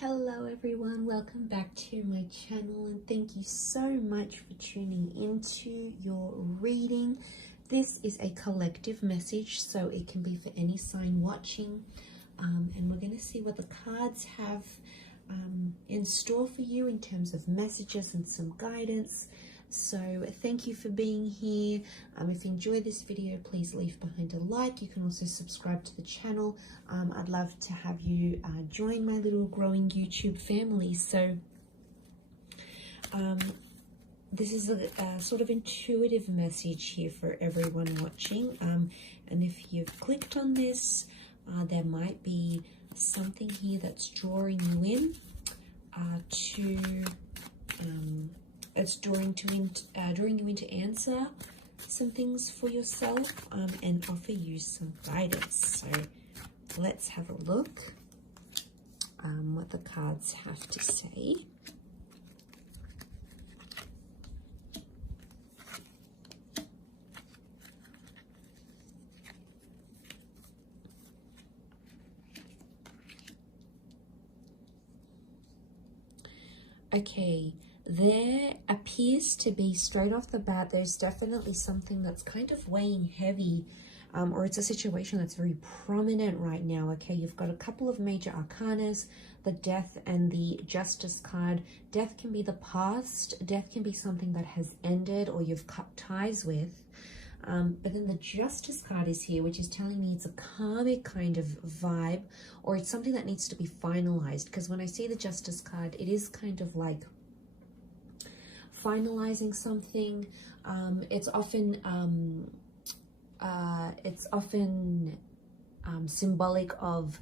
Hello everyone, welcome back to my channel and thank you so much for tuning into your reading. This is a collective message, so it can be for any sign watching, and we're going to see what the cards have in store for you in terms of messages and some guidance. So thank you for being here. If you enjoy this video, please leave behind a like. You can also subscribe to the channel. I'd love to have you join my little growing YouTube family. So this is a sort of intuitive message here for everyone watching, and if you've clicked on this, there might be something here that's drawing you in it's drawing you in to answer some things for yourself and offer you some guidance. So let's have a look what the cards have to say. Okay, there appears to be, straight off the bat, there's definitely something that's kind of weighing heavy, or it's a situation that's very prominent right now. Okay, you've got a couple of major arcanas, the Death and the Justice card. Death can be the past, death can be something that has ended or you've cut ties with. But then the Justice card is here, which is telling me it's a karmic kind of vibe, or it's something that needs to be finalized. Because when I see the Justice card, it is kind of like finalizing something. It's often symbolic of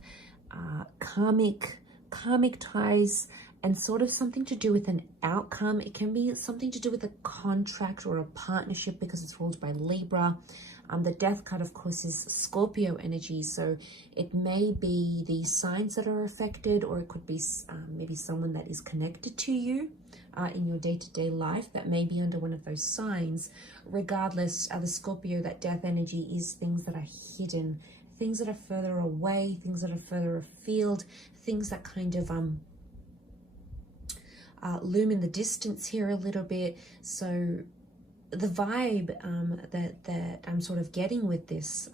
karmic ties, and sort of something to do with an outcome. It can be something to do with a contract or a partnership because it's ruled by Libra. The Death card, of course, is Scorpio energy, so it may be the signs that are affected, or it could be maybe someone that is connected to you in your day-to-day life that may be under one of those signs. Regardless, the Scorpio, that Death energy, is things that are hidden, things that are further away, things that are further afield, things that kind of loom in the distance here a little bit. So the vibe that I'm sort of getting with this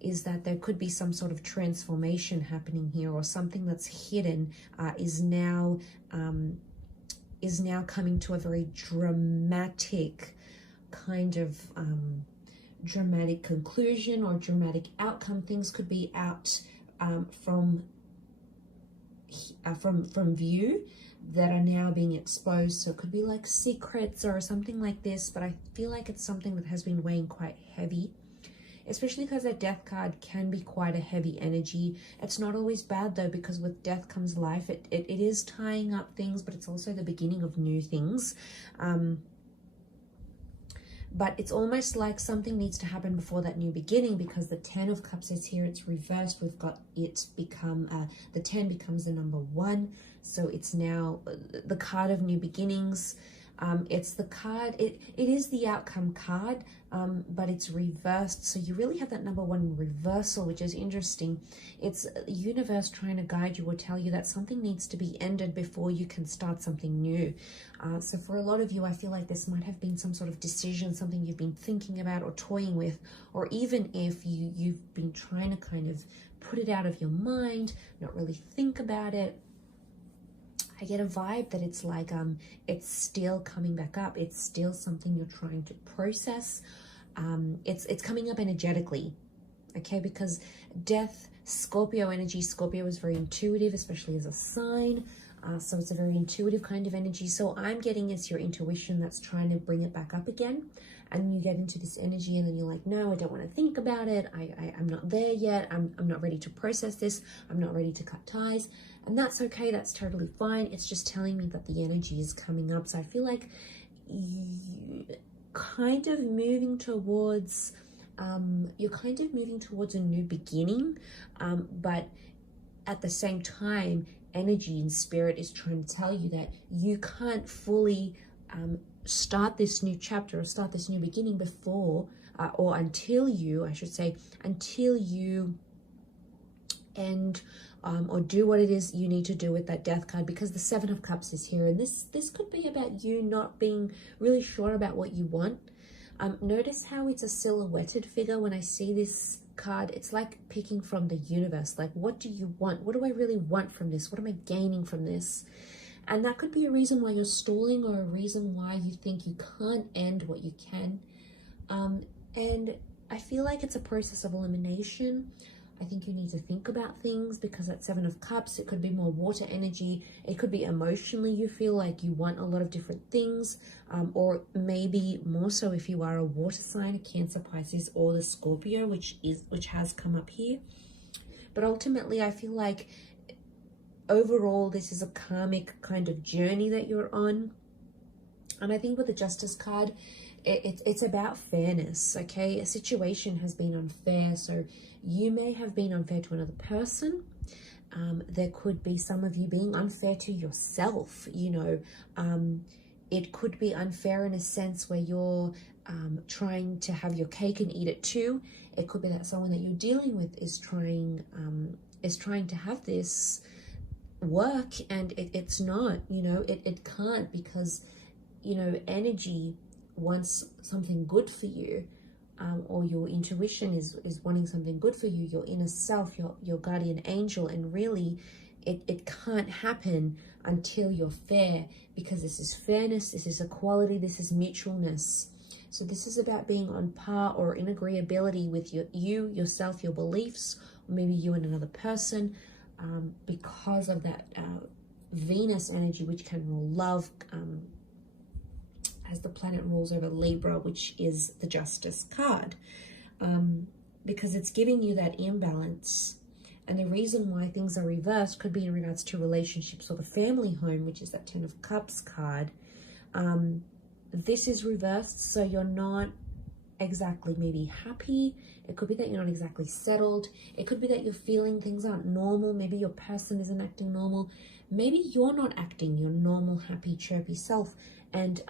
is that there could be some sort of transformation happening here, or something that's hidden is now coming to a very dramatic kind of dramatic conclusion or dramatic outcome. Things could be out from view that are now being exposed. So it could be like secrets or something like this, but I feel like it's something that has been weighing quite heavy, especially because that Death card can be quite a heavy energy. It's not always bad though, because with death comes life. It is tying up things, but it's also the beginning of new things. But it's almost like something needs to happen before that new beginning, because the 10 of Cups is here. It's reversed. We've got it become, the 10 becomes the number 1. So it's now the card of new beginnings. It's the card, it is the outcome card, but it's reversed. So you really have that number 1 reversal, which is interesting. It's the universe trying to guide you or tell you that something needs to be ended before you can start something new. So for a lot of you, I feel like this might have been some sort of decision, something you've been thinking about or toying with, or even if you've been trying to kind of put it out of your mind, not really think about it. I get a vibe that it's like it's still coming back up. It's still something you're trying to process. It's coming up energetically, okay? Because Death, Scorpio energy. Scorpio is very intuitive, especially as a sign. So it's a very intuitive kind of energy. So I'm getting it's your intuition that's trying to bring it back up again. And you get into this energy and then you're like, no, I don't want to think about it. I'm not there yet. I'm not ready to process this. I'm not ready to cut ties. And that's okay. That's totally fine. It's just telling me that the energy is coming up. So I feel like you kind of moving towards, you're kind of moving towards a new beginning. But at the same time, energy and spirit is trying to tell you that you can't fully start this new chapter or start this new beginning before or until you, I should say, until you and or do what it is you need to do with that death card, because the Seven of Cups is here, and this could be about you not being really sure about what you want. Notice how it's a silhouetted figure. When I see this card, it's like picking from the universe. Like, what do you want? What do I really want from this? What am I gaining from this? And that could be a reason why you're stalling, or a reason why you think you can't end what you can. And I feel like it's a process of elimination. I think you need to think about things, because that Seven of Cups, it could be more water energy. It could be emotionally you feel like you want a lot of different things, or maybe more so if you are a water sign, a Cancer, Pisces, or the Scorpio, which has come up here. But ultimately, I feel like overall, this is a karmic kind of journey that you're on. And I think with the Justice card, it's about fairness, okay? A situation has been unfair, so you may have been unfair to another person. There could be some of you being unfair to yourself, you know. It could be unfair in a sense where you're trying to have your cake and eat it too. It could be that someone that you're dealing with is trying to have this work, and it's not, you know, it can't, because, you know, energy wants something good for you, or your intuition is wanting something good for you, your inner self, your guardian angel, and really it can't happen until you're fair, because this is fairness, this is equality, this is mutualness. So this is about being on par or in agreeability with yourself, your beliefs, or maybe you and another person, because of that Venus energy, which can rule love, as the planet rules over Libra, which is the Justice card, because it's giving you that imbalance. And the reason why things are reversed could be in regards to relationships or the family home, which is that Ten of Cups card. This is reversed, so you're not exactly maybe happy. It could be that you're not exactly settled. It could be that you're feeling things aren't normal. Maybe your person isn't acting normal. Maybe you're not acting your normal, happy, chirpy self. And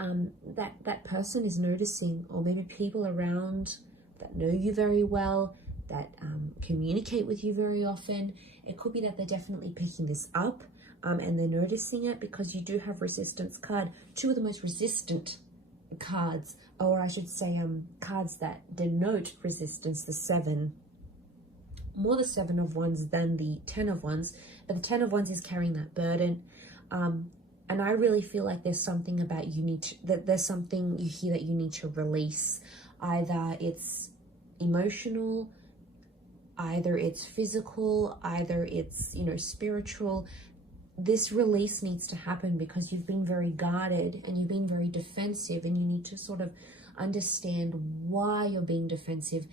that person is noticing, or maybe people around that know you very well, that communicate with you very often. It could be that they're definitely picking this up, and they're noticing it, because you do have Resistance card, two of the most resistant cards, or I should say cards that denote resistance, the Seven. More the Seven of Wands than the Ten of Wands, but the Ten of Wands is carrying that burden. And I really feel like there's something about there's something you hear that you need to release. Either it's emotional, either it's physical, either it's, you know, spiritual. This release needs to happen, because you've been very guarded and you've been very defensive, and you need to sort of understand why you're being defensive.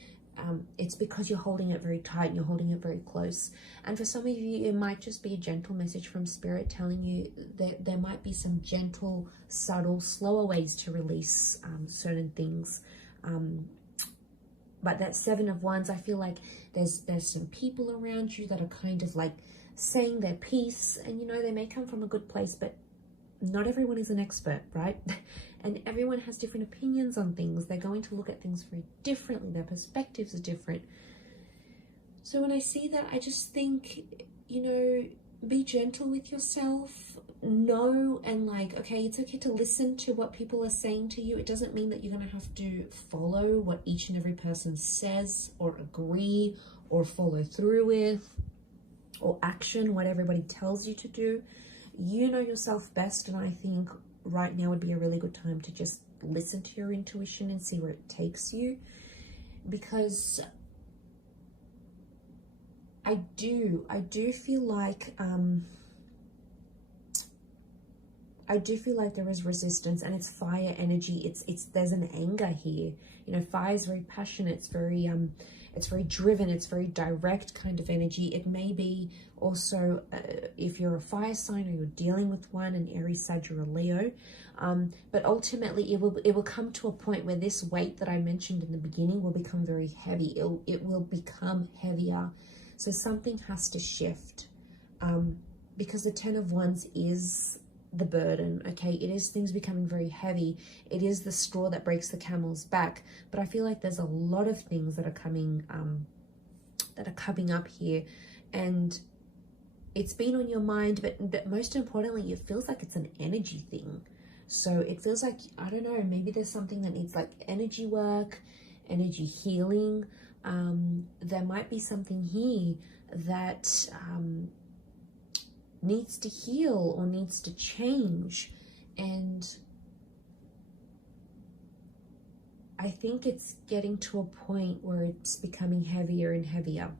It's because you're holding it very tight, you're holding it very close. And for some of you, it might just be a gentle message from Spirit telling you that there might be some gentle, subtle, slower ways to release certain things. But that Seven of Wands, I feel like there's some people around you that are kind of like saying their piece, and, you know, they may come from a good place, but not everyone is an expert, right? And everyone has different opinions on things. They're going to look at things very differently. Their perspectives are different. So when I see that, I just think, you know, be gentle with yourself. Know, and like, okay, it's okay to listen to what people are saying to you. It doesn't mean that you're going to have to follow what each and every person says, or agree, or follow through with, or action what everybody tells you to do. You know yourself best, and I think right now would be a really good time to just listen to your intuition and see where it takes you, because I do feel like there is resistance, and it's fire energy. There's an anger here. You know, fire is very passionate. It's very driven. It's very direct kind of energy. It may be also if you're a fire sign, or you're dealing with one, an Aries, Sag, or a Leo. But ultimately, it will come to a point where this weight that I mentioned in the beginning will become very heavy. It will become heavier. So something has to shift, because the Ten of Wands is the burden. Okay, it is things becoming very heavy. It is the straw that breaks the camel's back. But I feel like there's a lot of things that are coming up here. and it's been on your mind, but most importantly, it feels like it's an energy thing. So it feels like, I don't know, maybe there's something that needs like energy work, energy healing. There might be something here that needs to heal or needs to change. And I think it's getting to a point where it's becoming heavier and heavier.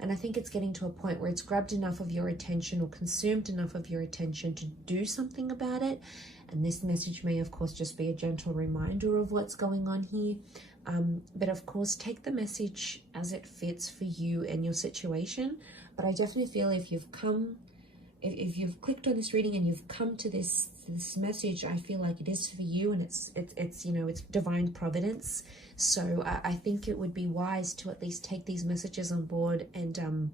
And I think it's getting to a point where it's grabbed enough of your attention or consumed enough of your attention to do something about it. And this message may, of course, just be a gentle reminder of what's going on here. But of course, take the message as it fits for you and your situation. But I definitely feel if you've clicked on this reading and you've come to this message, I feel like it is for you, and it's you know, it's divine providence. So I think it would be wise to at least take these messages on board and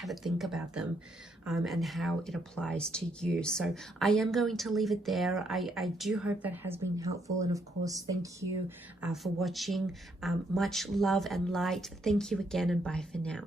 have a think about them, and how it applies to you. So I am going to leave it there. I do hope that has been helpful, and of course, thank you for watching. Much love and light. Thank you again, and bye for now.